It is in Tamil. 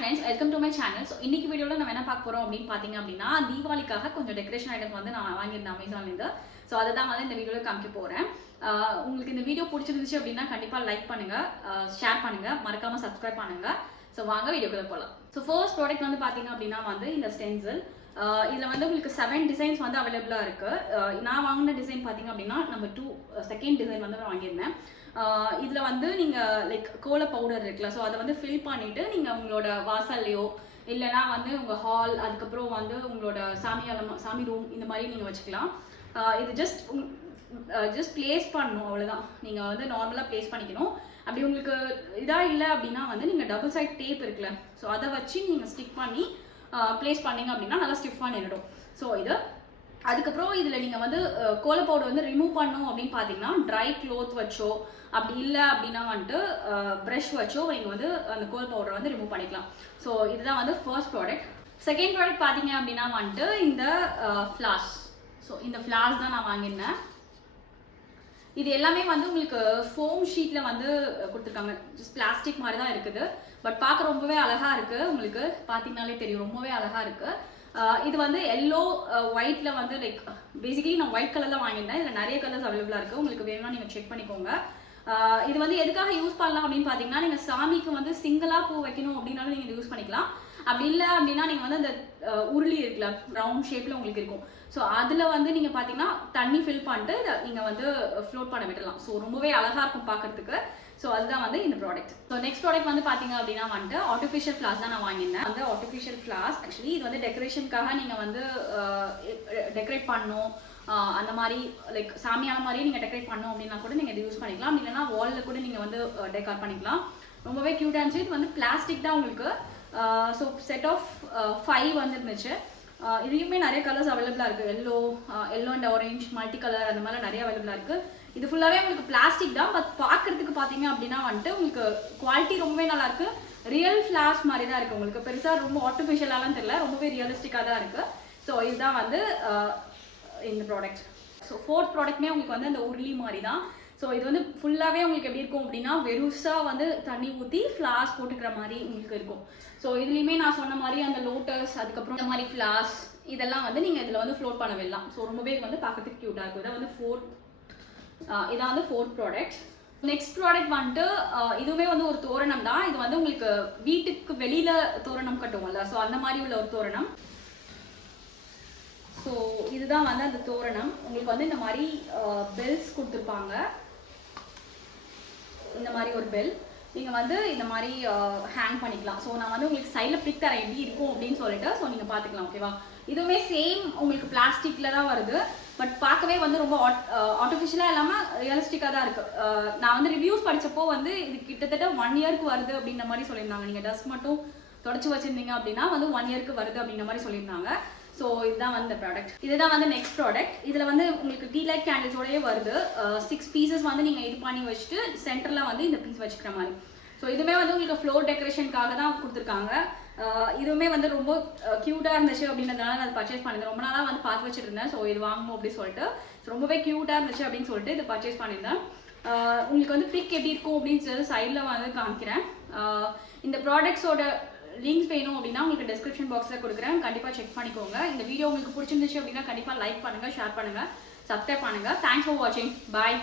friends, welcome to my channel. So இன்னைக்கு வீடியோல நம்ம என்ன பார்க்க போறோம் அப்படினு பாத்தீங்க அப்படினா தீபாவளிக்காக கொஞ்சம் டெக்கரேஷன் ஐட்டம்ஸ் வந்து நான் வாங்கியிருந்தேன் Amazonல இருந்து. சோ அத தான் வந்து இந்த வீடியோல காமிக்க போறேன். உங்களுக்கு இந்த வீடியோ பிடிச்சிருந்துச்சு அப்படினா கண்டிப்பா லைக் பண்ணுங்க, ஷேர் பண்ணுங்க, மறக்காம Subscribe பண்ணுங்க. சோ வாங்க வீடியோக்குள்ள போலாம். சோ ஃபர்ஸ்ட் ப்ராடக்ட் வந்து பாத்தீங்க அப்படினா வந்து இந்த ஸ்டென்சில். இதுல வந்து உங்களுக்கு 7 டிசைன்ஸ் வந்து அவைலபிளா இருக்கு. நான் வாங்குன டிசைன் பாத்தீங்க அப்படினா நம்பர் 2 செகண்ட் டிசைன் வந்து நான் வாங்கியிருந்தேன். இதுல வந்து நீங்க லைக் கோல பவுடர் இருக்குல, சோ அதை வந்து ஃபில் பண்ணிட்டு நீங்க உங்களோட வாசல்லையோ இல்லைனா வந்து உங்க ஹால், அதுக்கப்புறம் வந்து உங்களோட சாமி ரூம் இந்த மாதிரி நீங்க வச்சுக்கலாம். இது ஜஸ்ட் பிளேஸ் பண்ணணும், அவ்வளவுதான். நீங்க வந்து நார்மலா பிளேஸ் பண்ணிக்கணும். அப்படி உங்களுக்கு இதா இல்லை அப்படின்னா வந்து நீங்க டபுள் சைட் டேப் இருக்குல்ல, ஸோ அதை வச்சு நீங்க ஸ்டிக் பண்ணி பிளேஸ் பண்ணீங்க அப்படின்னா நல்லா ஸ்டிஃபாக நின்றுடும். ஸோ இது அதுக்கப்புறம் இதில் நீங்கள் வந்து கோல பவுடர் வந்து ரிமூவ் பண்ணணும் அப்படின்னு பார்த்தீங்கன்னா ட்ரை க்ளோத் வச்சோ அப்படி இல்லை அப்படின்னா வந்துட்டு ப்ரஷ் வச்சோ நீங்கள் வந்து அந்த கோல பவுடரை வந்து ரிமூவ் பண்ணிக்கலாம். ஸோ இதுதான் வந்து ஃபர்ஸ்ட் ப்ராடக்ட். செகண்ட் ப்ராடக்ட் பார்த்தீங்க அப்படின்னா வந்துட்டு இந்த ஃப்ளாஸ். ஸோ இந்த ஃப்ளாஸ் தான் நான் வாங்கியிருந்தேன். இது எல்லாமே வந்து உங்களுக்கு ஃபோம் ஷீட்டில் வந்து கொடுத்துருக்காங்க. ஜஸ்ட் பிளாஸ்டிக் மாதிரி தான் இருக்குது, பட் பார்க்க ரொம்பவே அழகாக இருக்குது. உங்களுக்கு பார்த்தீங்கனாலே தெரியும், ரொம்பவே அழகாக இருக்குது. இது வந்து எல்லோ ஒயிட்ல வந்து லைக் பேசிக்கலி நான் ஒயிட் கலர் தான் வாங்கியிருந்தேன். இதில் நிறைய கலர்ஸ் அவைலபிளாக இருக்குது, உங்களுக்கு வேணும்னா நீங்கள் செக் பண்ணிக்கோங்க. இது வந்து எதுக்காக யூஸ் பண்ணலாம் அப்படின்னு பார்த்தீங்கன்னா, நீங்கள் சாமிக்கு வந்து சிங்கிளாக பூ வைக்கணும் அப்படின்னாலும் நீங்கள் யூஸ் பண்ணிக்கலாம். அப்படி இல்லை அப்படின்னா நீங்கள் வந்து அந்த உருளி இருக்குல்ல, ரவுண்ட் ஷேப்பில் உங்களுக்கு இருக்கும். ஸோ அதில் வந்து நீங்கள் பார்த்தீங்கன்னா தண்ணி ஃபில் பண்ணிட்டு நீங்கள் வந்து ஃப்ளோட் பண்ண விடலாம். ஸோ ரொம்பவே அழகாக இருக்கும் பார்க்கறதுக்கு. ஸோ அதுதான் வந்து இந்த ப்ராடக்ட். ஸோ நெக்ஸ்ட் ப்ராடக்ட் வந்து பார்த்தீங்க அப்படின்னா வந்துட்டு ஆர்டிஃபிஷியல் ஃப்ளாஸ் தான் நான் வாங்கியிருந்தேன். அந்த ஆர்டிஃபிஷியல் ஃப்ளாஸ் ஆக்சுவலி இது வந்து டெக்கரேஷனுக்காக நீங்கள் வந்து டெக்கரேட் பண்ணணும், அந்த மாதிரி லைக் சாமியான மாதிரியே நீங்கள் டெக்கரேட் பண்ணணும் அப்படின்னா கூட நீங்கள் இது யூஸ் பண்ணிக்கலாம். இல்லைன்னா வாலில் கூட நீங்கள் வந்து டெக்கர் பண்ணிக்கலாம். ரொம்பவே க்யூட்டாக இருந்துச்சு. இது வந்து பிளாஸ்டிக் தான் உங்களுக்கு. ஸோ செட் ஆஃப் 5 வந்து இருந்துச்சு. இதுலேயுமே நிறைய கலர்ஸ் அவைலபிளாக இருக்குது. Yellow and orange, multi colour அந்த மாதிரி நிறைய அவைலபிளாக இருக்குது. இது ஃபுல்லாகவே உங்களுக்கு பிளாஸ்டிக் தான், பட் பார்க்குறதுக்கு பார்த்தீங்க அப்படின்னா வந்துட்டு உங்களுக்கு குவாலிட்டி ரொம்பவே நல்லாயிருக்கு. ரியல் ஃப்ளாஷ் மாதிரி தான் இருக்குது. உங்களுக்கு பெருசாக ரொம்ப ஆர்டிஃபிஷியலாலாம் தெரியல, ரொம்பவே ரியலிஸ்டிக்காக தான் இருக்குது. ஸோ இதுதான் வந்து இந்த ப்ராடக்ட். ஸோ ஃபோர்த் ப்ராடக்ட்மே உங்களுக்கு வந்து அந்த உருளி மாதிரி தான். ஸோ இது வந்து ஃபுல்லாகவே உங்களுக்கு எப்படி இருக்கும் அப்படின்னா வெறுசாக வந்து தண்ணி ஊற்றி ஃப்ளாஸ் போட்டுக்கிற மாதிரி உங்களுக்கு இருக்கும். ஸோ இதுலேயுமே நான் சொன்ன மாதிரி அந்த லோட்டஸ், அதுக்கப்புறம் இந்த மாதிரி ஃப்ளாஸ் இதெல்லாம் வந்து நீங்கள் இதில் வந்து ஃப்ளோட் பண்ண விடலாம். ஸோ ரொம்பவே வந்து பார்க்கறதுக்கு க்யூட்டாக இருக்கும். இதான் வந்து இதான் வந்து ஃபோர்த் ப்ராடக்ட். நெக்ஸ்ட் ப்ராடக்ட் வந்துட்டு இதுவுமே வந்து ஒரு தோரணம் தான். இது வந்து உங்களுக்கு வீட்டுக்கு வெளியில் தோரணம் கட்டுவோம்ல, ஸோ அந்த மாதிரி உள்ள ஒரு தோரணம். ஸோ இதுதான் வந்து அந்த தோரணம். உங்களுக்கு வந்து இந்த மாதிரி பெல்ஸ் கொடுத்துருப்பாங்க. இந்த மாதிரி ஒரு பெல் நீங்கள் வந்து இந்த மாதிரி ஹேங் பண்ணிக்கலாம். ஸோ நான் வந்து உங்களுக்கு சைடில் பிக் தரேன் எப்படி இருக்கும் அப்படின்னு சொல்லிட்டு. ஸோ நீங்கள் பார்த்துக்கலாம், ஓகேவா? இதுவுமே சேம் உங்களுக்கு பிளாஸ்டிக்கில் தான் வருது, பட் பார்க்கவே வந்து ரொம்ப ஆர்டிஃபிஷியலாக இல்லாமல் ரியலிஸ்டிக்காக தான் இருக்குது. நான் வந்து ரிவ்யூஸ் படித்தப்போ வந்து இது கிட்டத்தட்ட 1 இயர்க்கு வருது அப்படின்ற மாதிரி சொல்லியிருந்தாங்க. நீங்கள் டஸ்ட் மட்டும் தொடச்சி வச்சுருந்தீங்க அப்படின்னா வந்து 1 இயர்க்கு வருது அப்படின்ற மாதிரி சொல்லியிருந்தாங்க. ஸோ இதுதான் வந்து ப்ராடக்ட். இதுதான் வந்து நெக்ஸ்ட் ப்ராடக்ட். இதில் வந்து உங்களுக்கு டீ லைட் கேண்டில்ஸோடய வருது. 6 பீசஸ் வந்து நீங்கள் இது பண்ணி வச்சுட்டு சென்டரில் வந்து இந்த பீஸ் வச்சுக்கிற மாதிரி. ஸோ இதுவுமே வந்து உங்களுக்கு ஃப்ளோர் டெக்கரேஷனுக்காக தான் கொடுத்துருக்காங்க. இதுவுமே வந்து ரொம்ப க்யூட்டாக இருந்துச்சு அப்படின்றதுனால நான் பர்ச்சேஸ் பண்ணியிருந்தேன். ரொம்ப நாளாக வந்து பார்த்து வச்சுட்டு இருந்தேன். ஸோ இது வாங்கணும் அப்படின்னு சொல்லிட்டு. ஸோ ரொம்பவே க்யூட்டாக இருந்துச்சு அப்படின்னு சொல்லிட்டு இது பர்ச்சேஸ் பண்ணியிருந்தேன். உங்களுக்கு வந்து பிக் எப்படி இருக்கும் அப்படின்னு சொல்லி சைடில் வந்து காமிக்கிறேன். இந்த ப்ராடக்ட்ஸோட லிங்க்ஸ் வேணும் அப்படின்னா உங்களுக்கு டிஸ்கிரிப்ஷன் பாக்ஸில் கொடுக்குறேன், கண்டிப்பாக செக் பண்ணிக்கோங்க. இந்த வீடியோ உங்களுக்கு பிடிச்சிருந்துச்சு அப்படின்னா கண்டிப்பாக லைக் பண்ணுங்கள், ஷேர் பண்ணுங்கள், சப்ஸ்கிரைப் பண்ணுங்கள். தேங்க்ஸ் ஃபார் வாட்சிங். பாய்.